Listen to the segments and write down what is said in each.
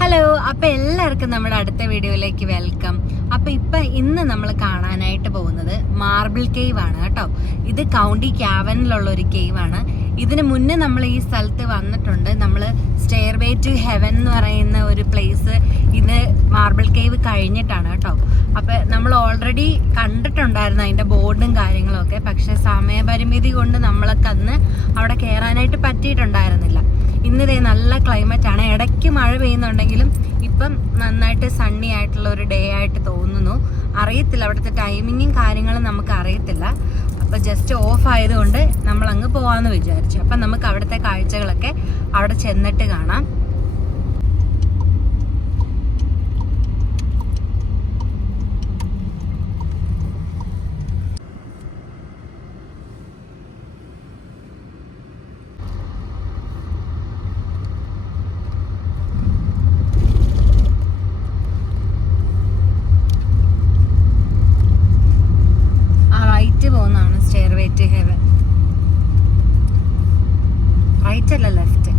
Hello, അപ്പോൾ എല്ലാവർക്കും നമ്മുടെ അടുത്ത വീഡിയോയിലേക്ക് വെൽക്കം. അപ്പോൾ ഇന്ന് നമ്മൾ കാണാനായിട്ട് പോകുന്നത് മാർബിൾ കേവ് ആണ് കേട്ടോ. ഇത് കൗണ്ടി ക്യാവനിലുള്ള ഒരു കേവ് ആണ്. ഇതിന് മുന്നേ നമ്മൾ ഈ സ്ഥലത്ത് വന്നിട്ടുണ്ട്. നമ്മൾ സ്റ്റെയർവേ ടു ഹെവൻ എന്ന് പറയുന്ന ഒരു പ്ലേസ് ഇത് മാർബിൾ കേവ് കഴിഞ്ഞിട്ടാണ് കേട്ടോ. അപ്പോൾ നമ്മൾ ഓൾറെഡി കണ്ടിട്ടുണ്ടായിരുന്നു അതിൻ്റെ ബോർഡും കാര്യങ്ങളൊക്കെ. പക്ഷേ സമയപരിമിതി കൊണ്ട് നമ്മൾക്ക് അന്ന് അവിടെ കയറാനായിട്ട് പറ്റിയിട്ടുണ്ടായിരുന്നില്ല. ഇന്നിതേ നല്ല ക്ലൈമറ്റ് ആണ്. ഇടയ്ക്ക് മഴ പെയ്യുന്നുണ്ടെങ്കിലും ഇപ്പം നന്നായിട്ട് സണ്ണി ആയിട്ടുള്ള ഒരു ഡേ ആയിട്ട് തോന്നുന്നു. അറിയത്തില്ല, അവിടുത്തെ ടൈമിങ്ങും കാര്യങ്ങളും നമുക്ക് അറിയത്തില്ല. അപ്പോൾ ജസ്റ്റ് ഓഫ് ആയതുകൊണ്ട് നമ്മൾ അങ്ങ് പോകാമെന്ന് വിചാരിച്ചു. അപ്പം നമുക്ക് അവിടുത്തെ കാഴ്ചകളൊക്കെ അവിടെ ചെന്നിട്ട് കാണാം. പോകുന്നതാണ് സ്റ്റെയർവേ ടു ഹെവൻ. റൈറ്റ് അല്ല, ലെഫ്റ്റ്.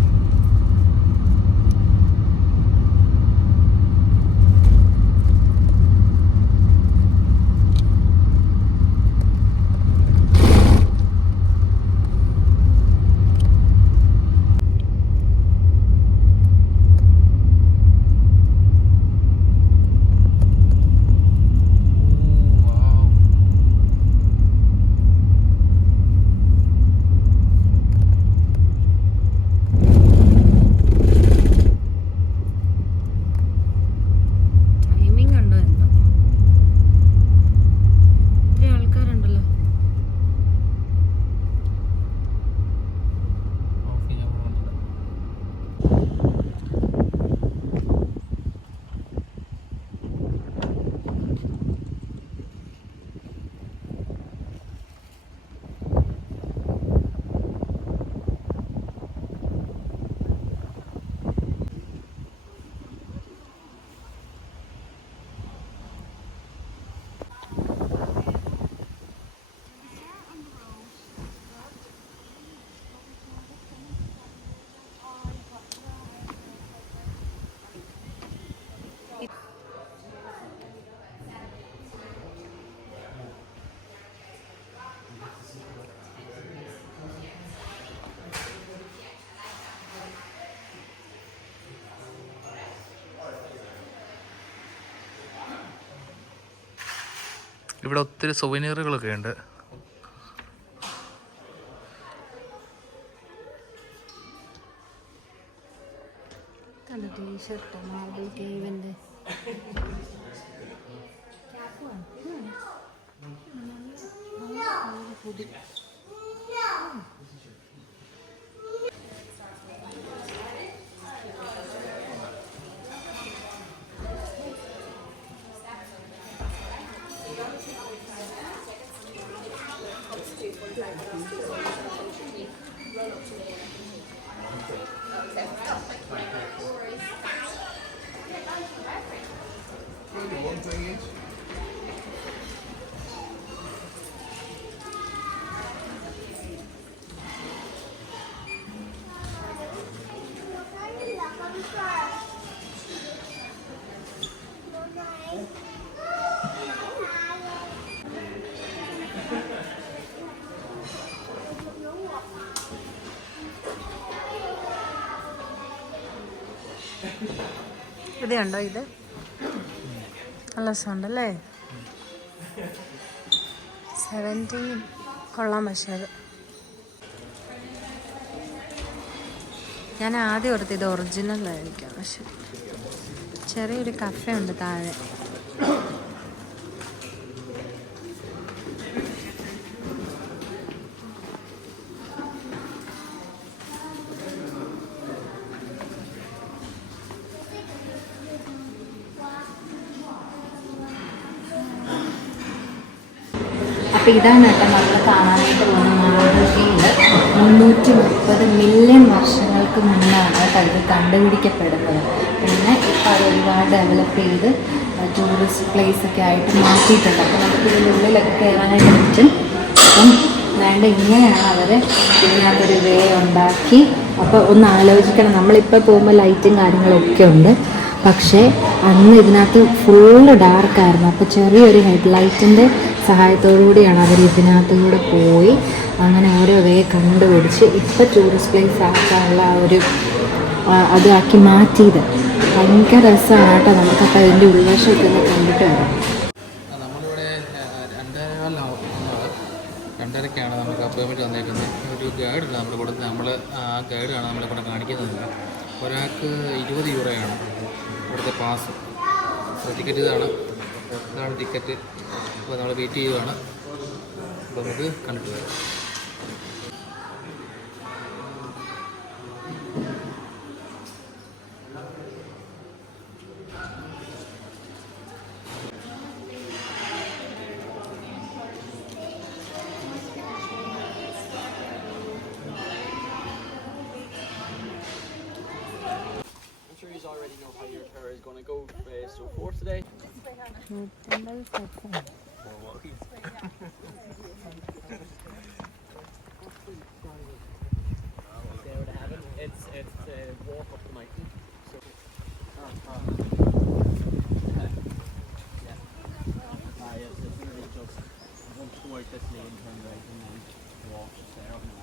ഇവിടെ ഒത്തിരി സൊവനീറുകളൊക്കെ ഉണ്ട്. ടീഷർട്ട് മാർബിൾ കേവിൻ്റെ ഇത് കണ്ടോ, ഇത് നല്ല രസമുണ്ടല്ലേ. 17 കൊള്ളാം. പക്ഷേ അത് ഞാൻ ആദ്യം ഓർത്ത് ഇത് ഒറിജിനലായിരിക്കാം. പക്ഷെ ചെറിയൊരു കഫേ ഉണ്ട് താഴെ. അപ്പോൾ ഇതാണ് കേട്ടോ നമ്മൾ കാണാനായിട്ട് പോകുന്ന മാർബിൾ കേവ്. 330 മില്യൺ വർഷങ്ങൾക്ക് മുന്നാണ് കേട്ടോ ഇത് കണ്ടുപിടിക്കപ്പെടുന്നത്. പിന്നെ ഇപ്പോൾ അത് ഒരുപാട് ഡെവലപ്പ് ചെയ്ത് ടൂറിസ്റ്റ് പ്ലേസൊക്കെ ആയിട്ട് മാറ്റിയിട്ടുണ്ട്. അപ്പോൾ നമുക്ക് ഇതിനുള്ളിലൊക്കെ കയറാനായിട്ട് പറ്റും. അപ്പം വേണ്ട ഇങ്ങനെയാണ് അവർ ഇതിനകത്തൊരു വേ ഉണ്ടാക്കി. അപ്പോൾ ഒന്ന് ആലോചിക്കണം, നമ്മളിപ്പോൾ പോകുമ്പോൾ ലൈറ്റും കാര്യങ്ങളൊക്കെ ഉണ്ട്, പക്ഷേ അന്ന് ഇതിനകത്ത് ഫുള്ള് ഡാർക്കായിരുന്നു. അപ്പോൾ ചെറിയൊരു ഹെഡ് ലൈറ്റിൻ്റെ സഹായത്തോടു കൂടിയാണ് അവർ ഇതിനകത്തുകൂടെ പോയി അങ്ങനെ ഓരോ വേ കണ്ടുപിടിച്ച് ഇപ്പോൾ ടൂറിസ്റ്റ് പ്ലേസ് ആക്കാനുള്ള ഒരു അതാക്കി മാറ്റിയത്. ഭയങ്കര രസമാണ് കേട്ടോ. നമുക്കപ്പോൾ അതിൻ്റെ ഉൾവശമൊക്കെ ഒന്ന് കണ്ടിട്ട് വരാം. നമ്മളിവിടെ 2:30 നമുക്ക് അപ്പോയിൻമെൻറ്റ് വന്നേക്കുന്നത്. ഒരു ഗൈഡാണ് നമ്മുടെ കൂടെ. ആ ഗൈഡാണ് നമ്മളെ കൂടെ കാണിക്കുന്നത്. ഒരാൾക്ക് 20 യൂറോയാണ് ഇവിടുത്തെ പാസ്. ടിക്കറ്റ് ഇതാണ് ടിക്കറ്റ്. അപ്പോൾ നമ്മൾ വെയിറ്റ് ചെയ്യുകയാണ്. അപ്പോൾ നമുക്ക് കണ്ടിട്ട് വരാം. Already know how your tour is going to go so far today. It's walk up the mountain. So yes, it's really just once you go out this lane, turn right and then walk just there up and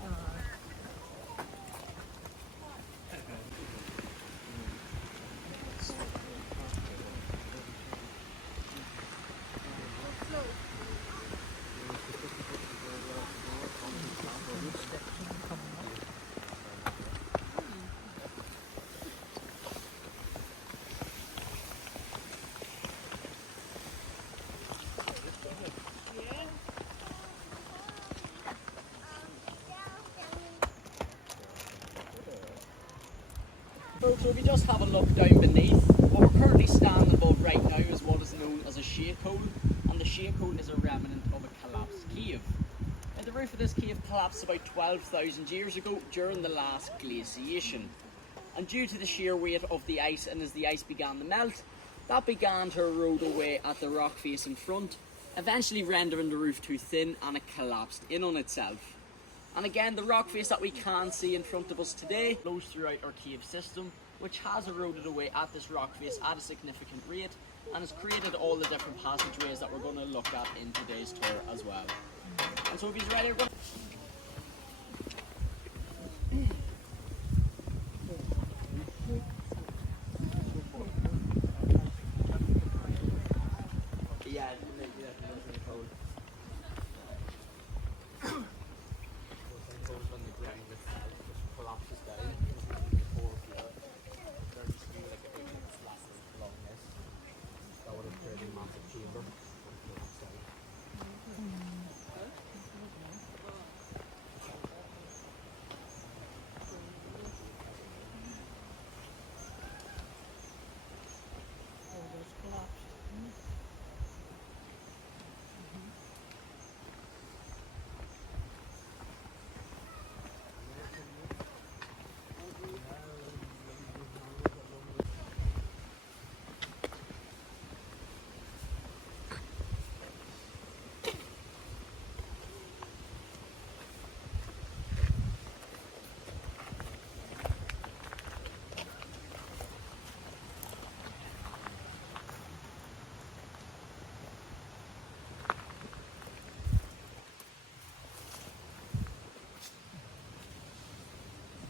so if you just have a look down beneath, what we're currently standing above right now is what is known as a shake hole, and the shake hole is a remnant of a collapsed cave. Now, the roof of this cave collapsed about 12,000 years ago during the last glaciation, and due to the sheer weight of the ice and as the ice began to melt, that began to erode away at the rock face in front, eventually rendering the roof too thin and it collapsed in on itself. And again, the rock face that we can see in front of us today flows throughout our cave system, which has eroded away at this rock face at a significant rate and has created all the different passageways that we're going to look at in today's tour as well. And so if he's ready, we're going to...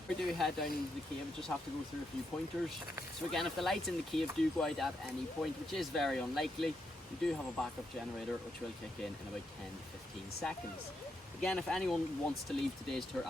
We do head down into the cave, we just have to go through a few pointers. So again, if the lights in the cave do go out at any point, which is very unlikely, we do have a backup generator which will kick in about 10 to 15 seconds. Again, if anyone wants to leave today's tour...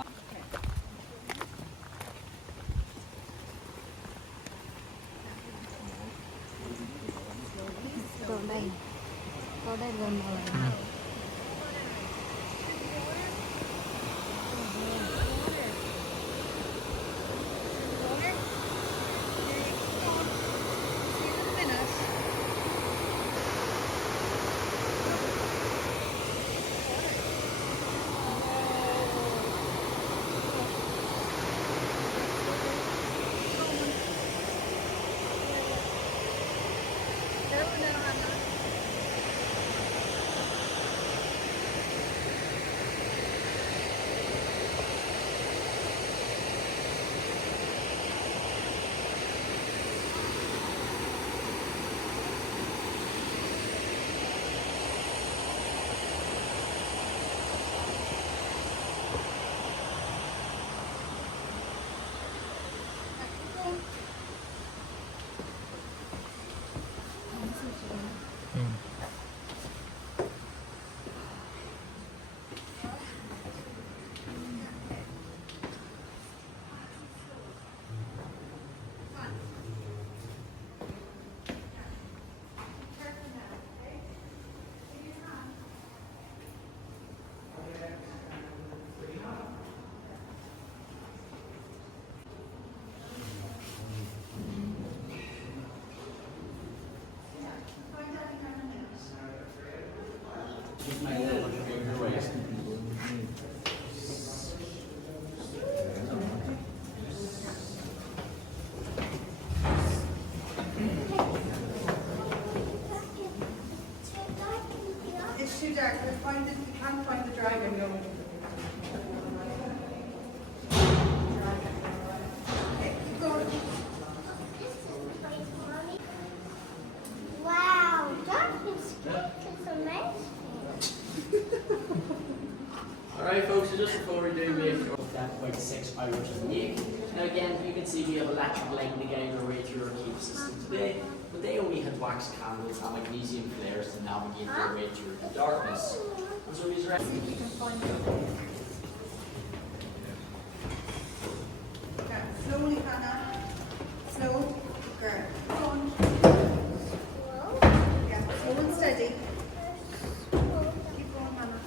out to the lake. Now again, you can see we have electric lighting to guide our way through our cave system today, but they only had wax candles and magnesium flares to navigate their way through the darkness. And so these are slowly, Hannah. Slow. Girl. Come on. Yeah, slow and steady. Keep going, Hannah.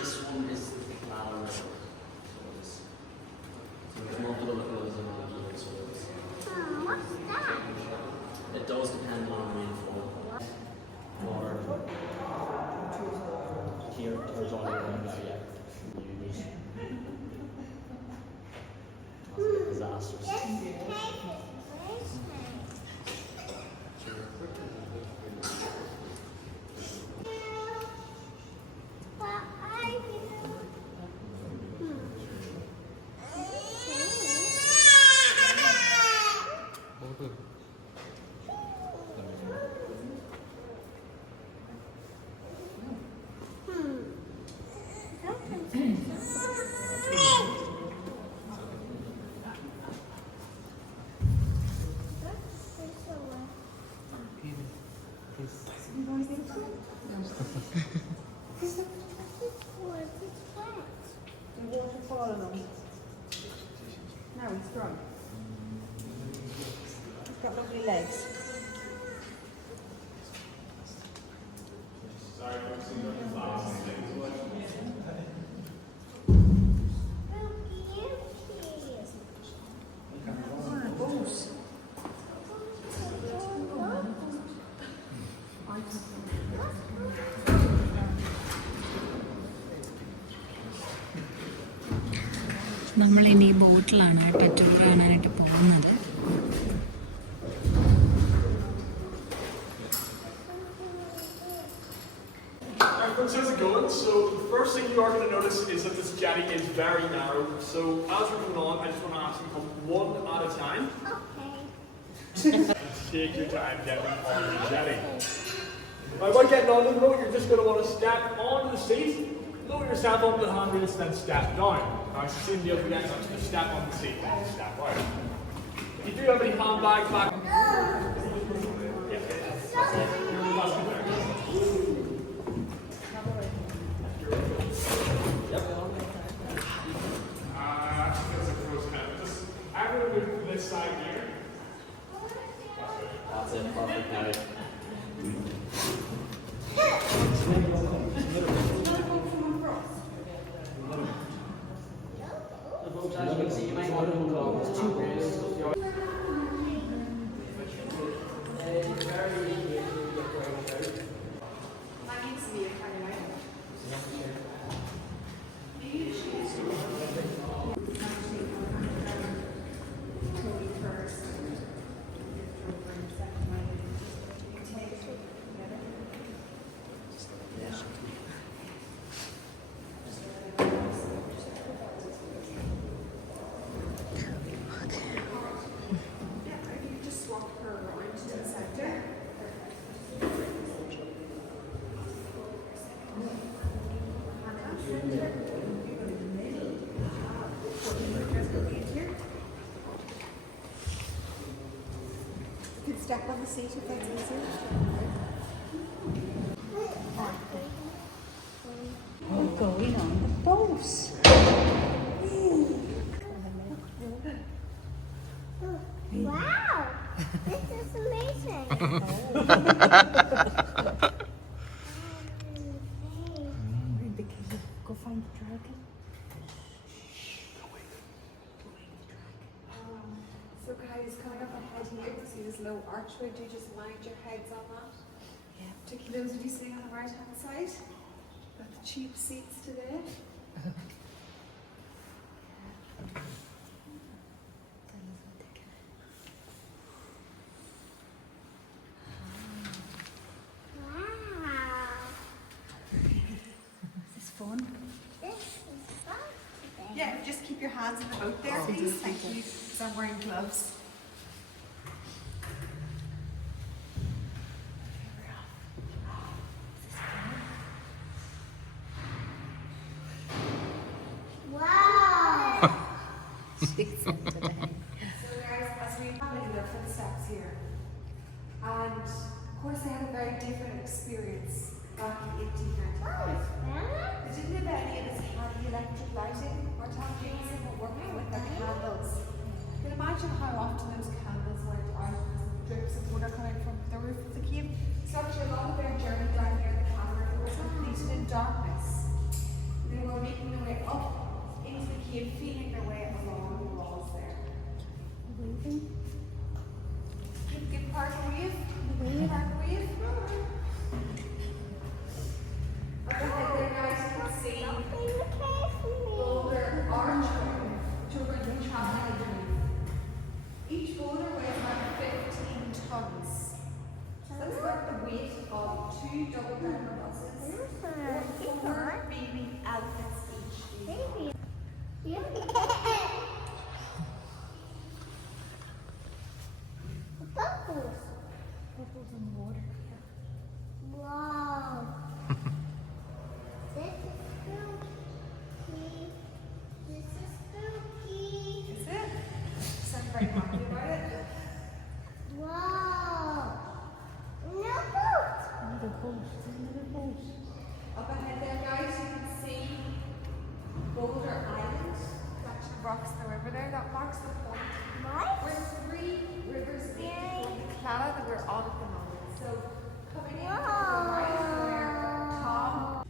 this one is the flower. So there's multiple colours in the here, so What's that? it does depend on rainfall. Water. Here, there's all around now, yeah. Disastrous. The water falling on. Now he's drunk. He's got lovely legs. നമ്മളിനി ഈ ബോട്ടിലാണ് കേട്ടോ tour കാണാനായിട്ട് പോകുന്നത്. How's it going? So the first thing you are going to notice is that this jetty is very narrow. So as we're coming on, I just want to ask you to come one at a time. Okay. Take your time getting on the jetty. Now, by getting onto the boat, you're just going to want to step onto the seat, lower yourself onto the handrails, then step down. Now, it's the same deal for getting onto the step on the seat, then step out. If you do have any handbags back, this side here. That's it, perfect now. The boat, as you can see, you might want to go with two ways. You can step on the seat if that's easier. We're going on the boat. Wow, this is amazing. Go find the dragon. So guys, coming up ahead here, you see this low archway. Do you just mind your heads on that? Yeah. Particularly those of you sitting on the right hand side. Got the cheap seats today. keep your hands in the boat there, please? Thank you, because I'm wearing gloves. Wow. She's in today. So guys, as we have in their footsteps here, and of course they had a very different experience back in 1895. They didn't have any of this handy electric lighting or televisions and were working with their candles. You can imagine how often those candles went out because of drips of water coming from the roof of the cave. So actually a lot of their journey down here in the cavern was completed in darkness. They were making their way up into the cave, feeling their way along the walls there. Give Park a wave. Park a wave. Up ahead there, guys, you can see boulder archway, which we're going to be traveling underneath. Each boulder weighs about 15 tons. So that's about the weight of 2 double-decker buses or 4 baby elephants each. Bubbles in the water. Wow. This is spooky. This is spooky. Is it? So I'm very happy about it. Wow. Another boat. Up ahead there, guys, you can see Boulder Island. It actually rocks the river there. That marks the point What? where 3 rivers meet to form the Clara that we're on at the moment. So coming in from the Wow. right where Tom.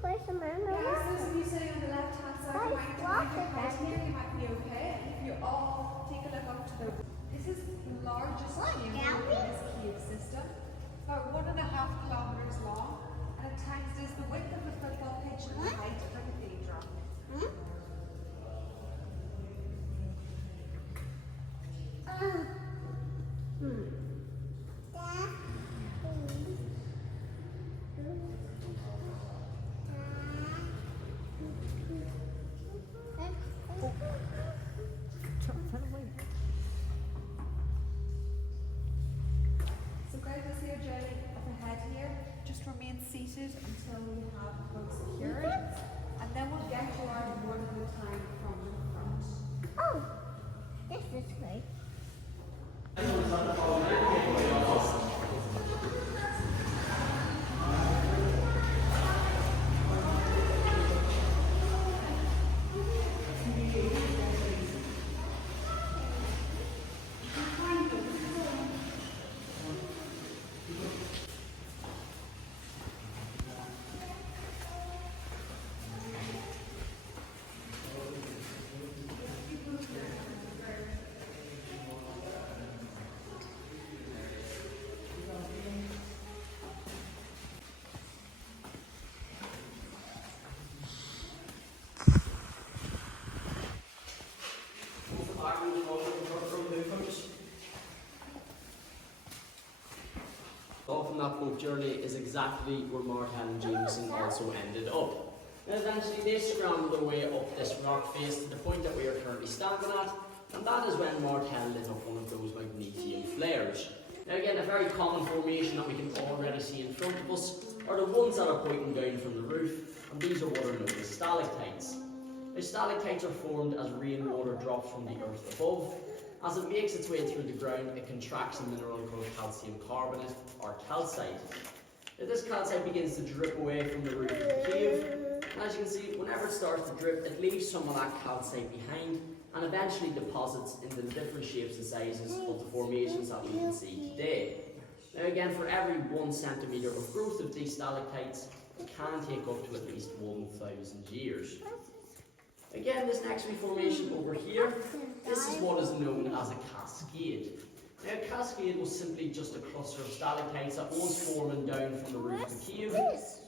Quite a man. Yes, those of you sitting on the left hand side, you might find your head here, you might be okay. And if you all take a look up to the, this is the largest cave in this cave system. About 1.5 kilometers long, and it is the width of a football pitch and the height of a cathedral. So guys, as you're journey up ahead here, just remain seated until we have the boat secured, and then we'll get you out one at a time from the front. Oh, this is great. Off from that boat journey is exactly where Martel and Jameson also ended up. And eventually they scrambled their way up this rock face to the point that we are currently standing at, and that is when Martel lit up one of those magnesium flares. Now again, a very common formation that we can already see in front of us are the ones that are pointing down from the roof, and these are what are known as stalactites. Now stalactites are formed as rainwater drops from the earth above. As it makes its way through the ground, it contracts a mineral called calcium carbonate, or calcite. Now this calcite begins to drip away from the roof of the cave, and as you can see, whenever it starts to drip, it leaves some of that calcite behind, and eventually deposits into the different shapes and sizes of the formations that we can see today. Now again, for every 1 centimetre of growth of these stalactites, it can take up to at least 1,000 years. Again, this next wee formation over here, this is what is known as a cascade. Now, a cascade was simply just a cluster of stalactites that was forming down from the roof of the cave.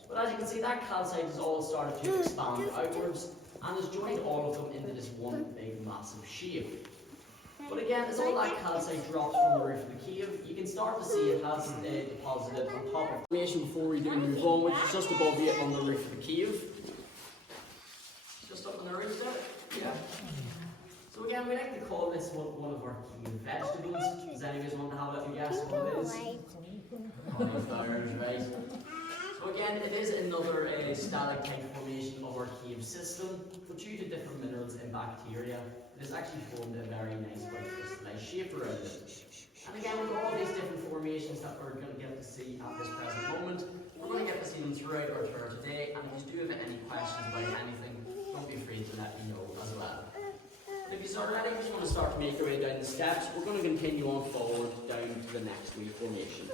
But as you can see, that calcite has all started to expand outwards and has joined all of them into this one big massive shape. But again, as all that calcite drops from the roof of the cave, you can start to see it has deposited on top of formation before we do move on, which is just above you on the roof of the cave. Just up on the roof there. Yeah. So again, we like to call this one of our cave vegetables. Does anyone want to have a little guess what it is? Cauliflowers, right? So again, it is another stalactite formation of our cave system, but due to different minerals and bacteria, it has actually formed a very nice white crystallized shape around it. And again, with all these different formations that we're going to get to see at this present moment, we're going to get to see them throughout our tour today, and if you do have any questions about anything, don't be afraid to let me know as well. And if you start ready, we just want to start to make our way down the steps. We're going to continue on forward down to the next wee formation.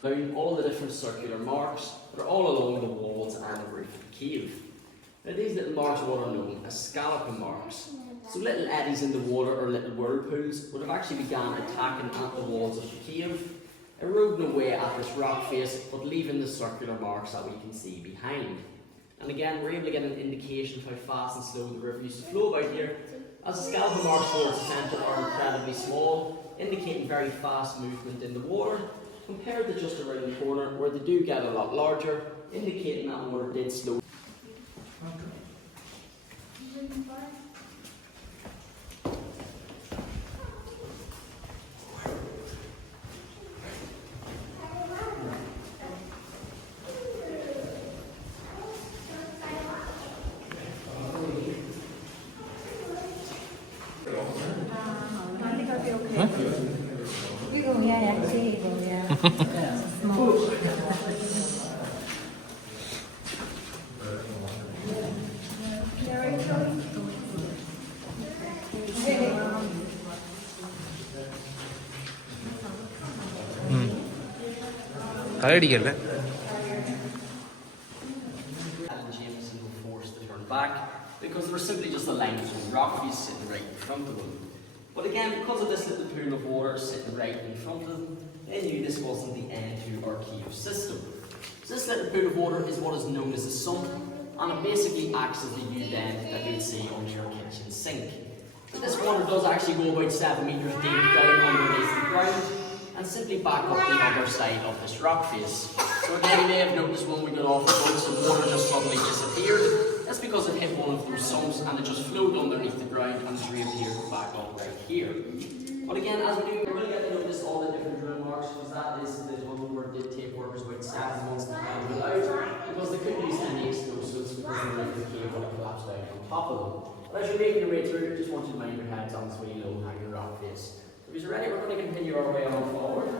Down all the different circular marks that are all along the walls and the roof of the cave. Now these little marks are what are known as scalloping marks. So little eddies in the water or little whirlpools would have actually begun attacking at the walls of the cave, eroding away at this rock face but leaving the circular marks that we can see behind. And again, we're able to get an indication of how fast and slow the river used to flow about here, as the scalloping marks towards the centre are incredibly small, indicating very fast movement in the water, compared to just around the corner where they do get a lot larger, indicating that water did slow. തലയടിക്കല്ലേ And Jameson were forced to turn back because there were simply just a limestone rock face sitting right in front of them. But again, because of this little pool of water sitting right in front of them, they knew this wasn't the end to our cave system. So this little pool of water is what is known as a sump, and it basically acts as the U-bend that you would see under your kitchen sink. But this water does actually go about 7 metres deep down underneath the ground, and simply back up the other side of this rock face. So again, you may have noticed when we got off the boat, the water just suddenly disappeared. That's because it hit one of those sumps and it just flowed underneath the ground and it's reappeared back up right here. But again, as we do, we're going to get to notice all the different drill marks, because that is the one where it did take workers about 7 months to find it out, because they couldn't use any explosives because the roof of the cave would have collapsed down on top of them. But as you're making your way through, just want you to mind your heads on this wee low hanging rock face. If you're ready, we're going to continue our way on forward.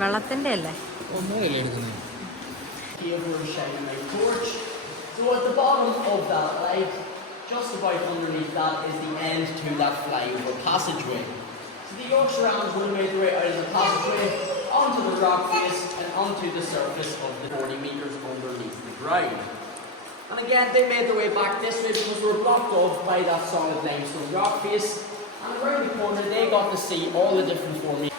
വെള്ളത്തിന്റെ അല്ലേ? So at the bottom of that light, just about underneath that, is the end to that flyover passageway. So the Yorkshire Rams would have made their way out of the passageway onto the rock face and onto the surface of the 40 metres underneath the ground. And again, they made their way back this way because they were blocked off by that solid limestone rock face. And around the corner, they got to see all the different formations.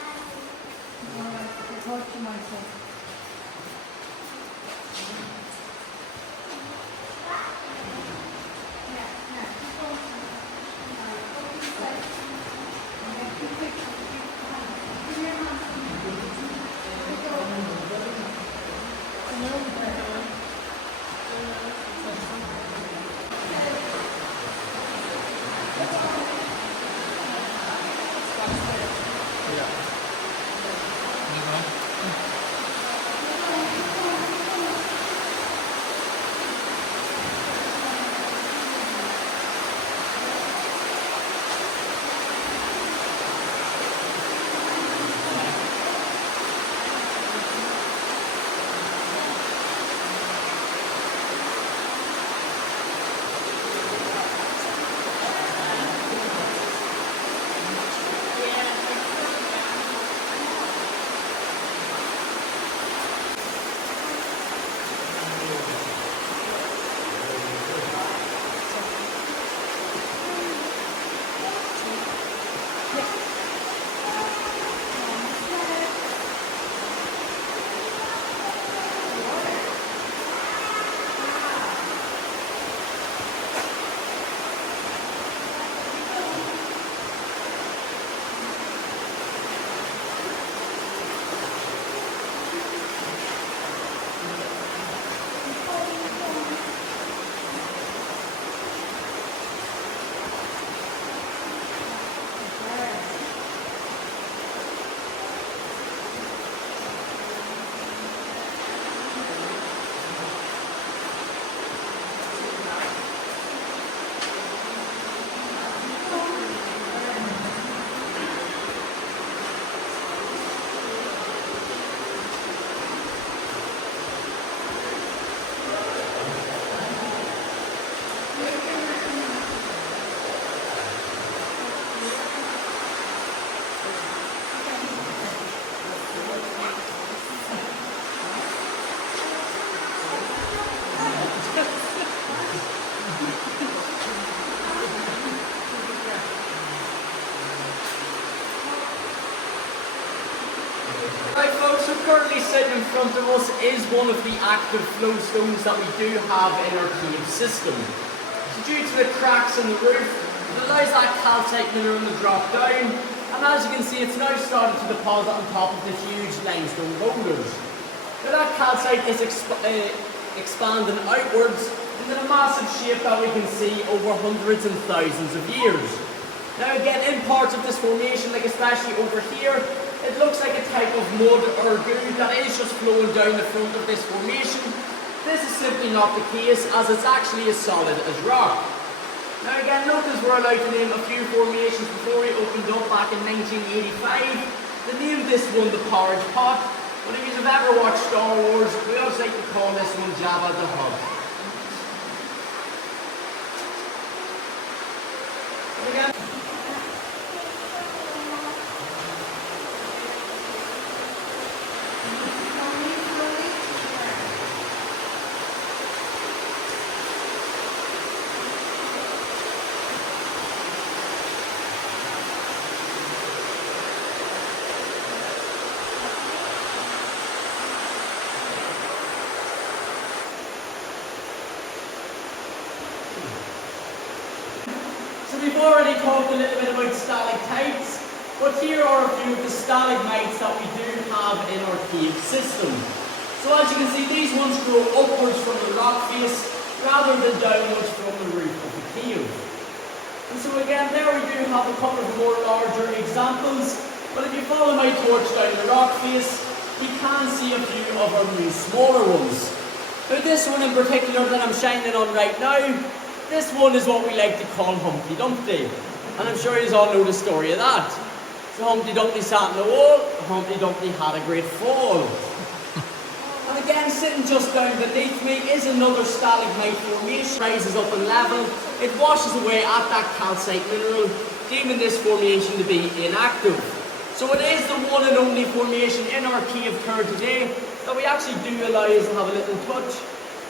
Right folks, so currently sitting in front of us is one of the active flow stones that we do have in our cave system. So due to the cracks in the roof, it allows that calcite mineral to drop down, and as you can see it's now started to deposit on top of the huge limestone boulders. Now that calcite is expanding outwards into the massive shape that we can see over hundreds and thousands of years. Now again, in parts of this formation, like especially over here, it looks like a type of mud or goo that is just flowing down the front of this formation. This is simply not the case, as it's actually as solid as rock. Now again, notice we're allowed to name a few formations before we opened up back in 1985. They named this one the Porridge Pot, but if you've ever watched Star Wars, we also like to call this one Jabba the Hutt. And again, so we've already talked a little bit about stalactites, but here are a few of the stalagmites that we do have in our cave system. So as you can see, these ones grow upwards from the rock face rather than downwards from the roof of the cave. And so again, there we do have a couple of more larger examples, but if you follow my torch down the rock face, you can see a few of our new smaller ones. Now this one in particular that I'm shining on right now, this one is what we like to call Humpty Dumpty, and I'm sure you all know the story of that. So Humpty Dumpty sat in the wall, Humpty Dumpty had a great fall. And again, sitting just down beneath me is another stalagmite formation. Rises up in level, it washes away at that calcite mineral, deeming this formation to be inactive. So it is the one and only formation in our cave tour today that we actually do allow us to have a little touch,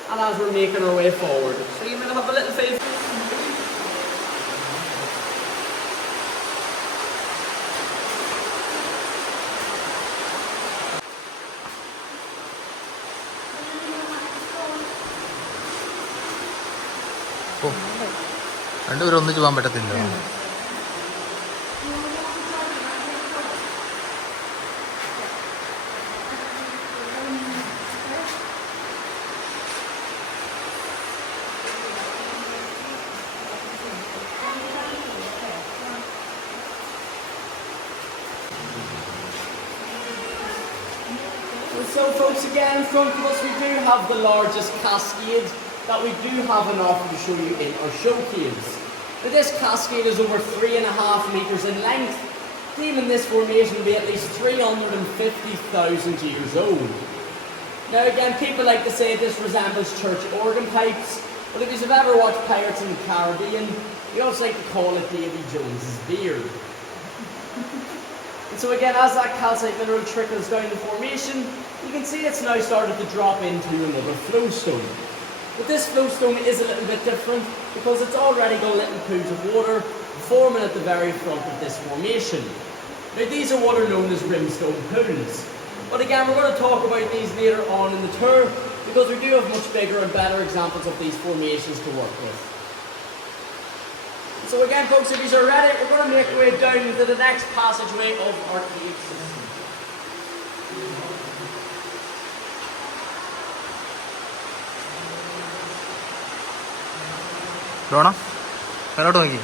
and as we're making our way forward. So you might have a little feel. ഓ രണ്ടുപേരും ഒന്നിച്ച് പോകാൻ പറ്റത്തില്ല. So folks, again, in front of us we do have the largest cascade that we do have an offer to show you in our showcase. Now, this cascade is over 3.5 metres in length, deeming this formation to be at least 350,000 years old. Now again, people like to say this resembles church organ pipes, but if you've ever watched Pirates in the Caribbean, we also like to call it Davy Jones's beard. And so again, as that calcite mineral trickles down the formation, you can see it's now started to drop into another flowstone. But this flowstone is a little bit different because it's already got little pools of water forming at the very front of this formation. Now these are what are known as rimstone pools. But again, we're going to talk about these later on in the tour because we do have much bigger and better examples of these formations to work with. So again folks, if you're ready, we're going to make our way down into the next passageway of our cave system. Dona മേലോട്ട് നോക്കി.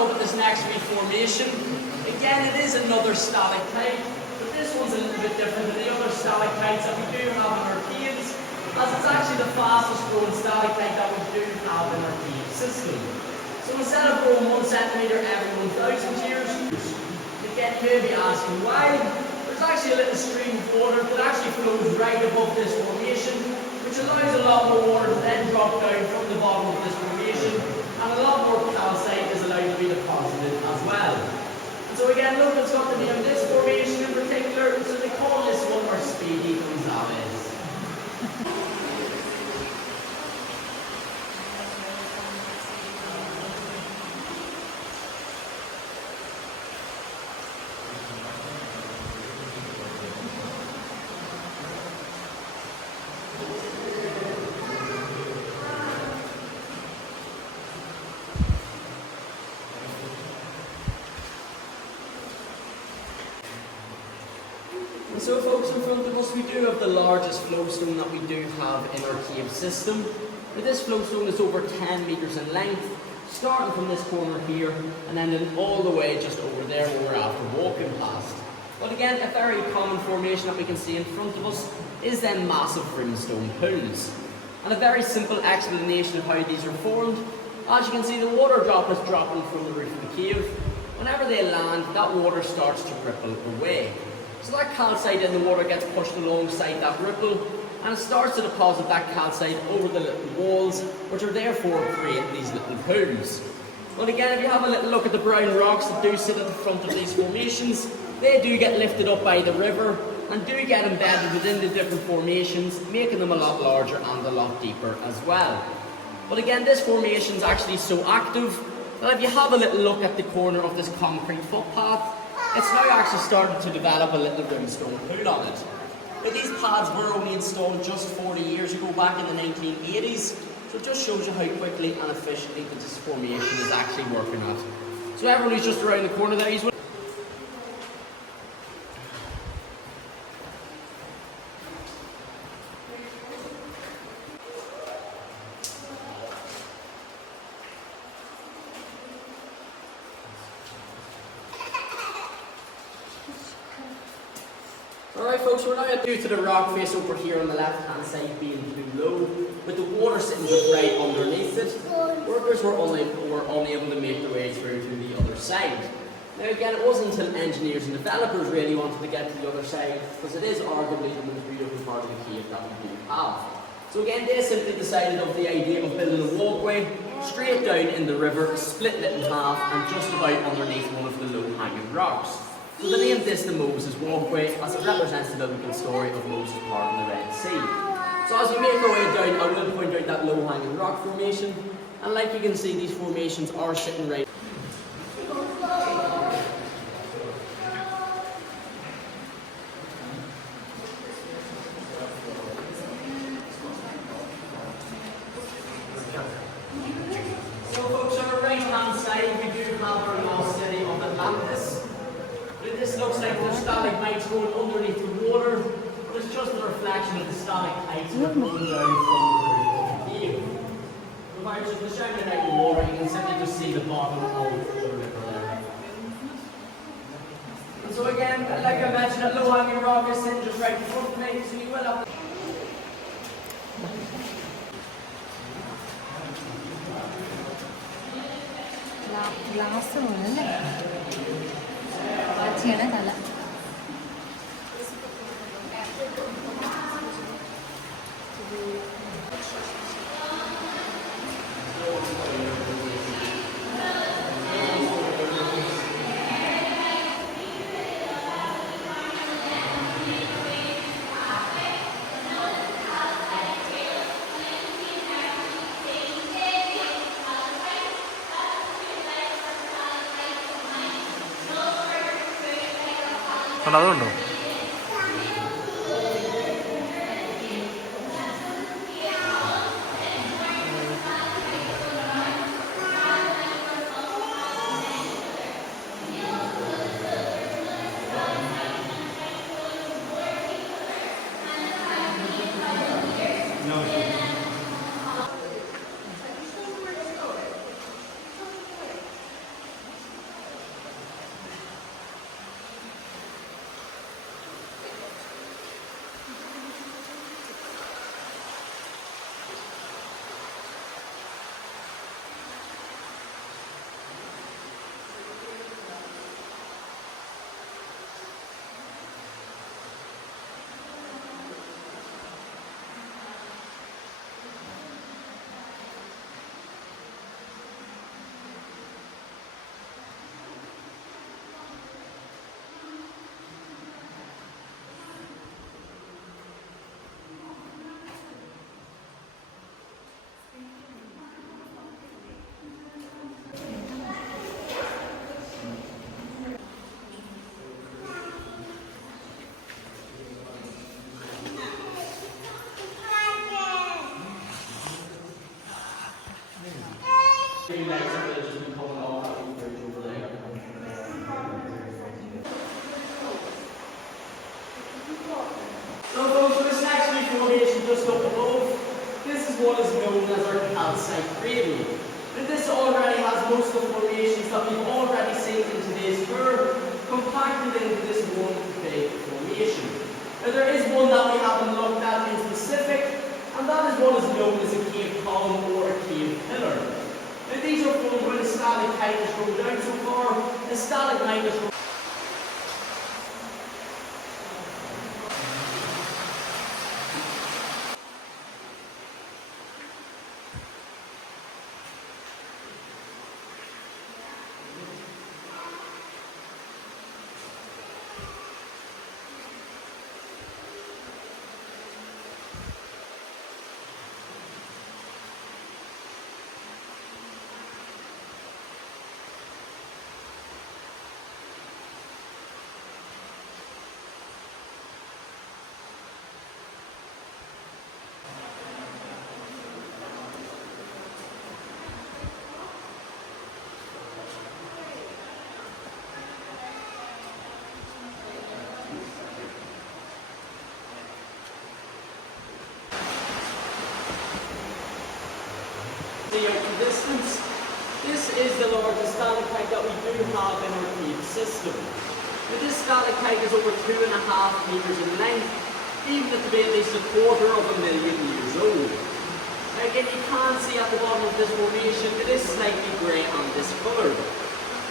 Look at this next reformation. Again, it is another stalactite, but this one's a little bit different than the other stalactites that we do have in our caves, as it's actually the fastest growing stalactite that we do have in our cave system. So instead of growing 1 centimetre every 1,000 years, again you may be asking why. There's actually a little stream of water that actually flows right above this formation, which allows a lot more water to then drop down from the bottom of this formation, and a lot more calcite is allowed to be deposited as well. And so again, look, it's got the name of this formation in particular, so they call this one our Speedy Gonzales. So folks, in front of us we do have the largest flowstone that we do have in our cave system. Now, this flowstone is over 10 metres in length, starting from this corner here and ending all the way just over there where we're after walking past. But again, a very common formation that we can see in front of us is then massive rimstone pools. And a very simple explanation of how these are formed. As you can see, the water droplets dropping from the roof of the cave. Whenever they land, that water starts to ripple away. So that calcite in the water gets pushed alongside that ripple, and it starts to deposit that calcite over the little walls, which are therefore creating these little pools. But again, if you have a little look at the brown rocks that do sit at the front of these formations, they do get lifted up by the river and do get embedded within the different formations, making them a lot larger and a lot deeper as well. But again, this formation is actually so active that if you have a little look at the corner of this concrete footpath, it's now actually started to develop a little brimstone pool on it. But these pads were only installed just 40 years ago, back in the 1980s, so it just shows you how quickly and efficiently that this formation is actually working at. So everyone who's just around the corner there, he's Alright folks, we're now due to the rock face over here on the left hand side being too low, with the water sitting just right underneath it. Workers were unable to make their way through to the other side. Now again, it wasn't until engineers and developers really wanted to get to the other side, because it is arguably the most beautiful part of the cave that we do have. So again, they simply decided of the idea of building a walkway straight down in the river, splitting it in half and just about underneath one of the low hanging rocks. So they named this the Moses Walkway, as it represents the biblical story of Moses parting the Red Sea. So as we make our way down, I will point out that low hanging rock formation, and like you can see, these formations are sitting right. So folks, on the right hand side we do have our lost city of Atlantis. This looks like the stalagmites going underneath the water, but it's just a reflection of the stalactites that are coming down from the cave. If I was just shining out the water, you can simply just see the bottom of the river there. And so again, like I mentioned, that low hanging rock is sitting just right in front of me, so you will have to glass പോലല്ലേ ചെയ്യണ കല അതുണ്ടോ? So folks, this next formation just up above, this is what is known as our calcite cradle. And this already has most of the formations that we've already seen in today's tour compacted into this one big formation. Now there is one that we haven't looked at in specific, and that is what is known as a cave column or a cave pillar. Now these are formed where the stalactite is rolled down so far, the stalagmite is rolled. The outer distance. This is the largest stalactite that we do have in our cave system. Now, this stalactite is over 2.5 meters in length, even at the at least 250,000 years old. Now, again, you can see at the bottom of this formation, it is slightly grey and discoloured.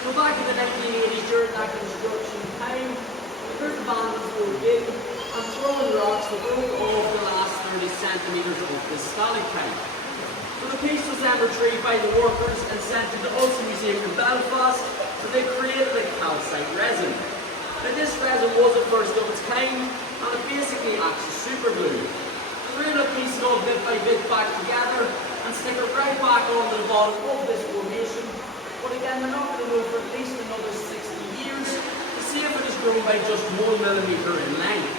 So back in the 1980s, during that construction time, the group of bandits broke in and throwing rocks to broke off the last 30 centimetres of this stalactite. So the piece was then retrieved by the workers and sent to the Ulster Museum in Belfast, where they created a calcite resin. Now, this resin was the first of its kind, and it basically acts as super glue. We're able to piece it all bit by bit back together and stick it right back onto the bottom of this formation. But again, we're not going to know for at least another 60 years to see if it has grown by just 1 millimetre in length.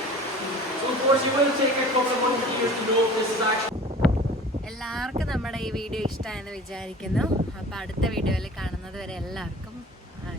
So of course it will take a couple of 100 years to know if this is actually. എല്ലാവർക്കും നമ്മുടെ ഈ video ഇഷ്ടമായെന്ന് വിചാരിക്കുന്നു. അപ്പോൾ അടുത്ത വീഡിയോയിൽ കാണുന്നത് വരെ എല്ലാവർക്കും ബൈ.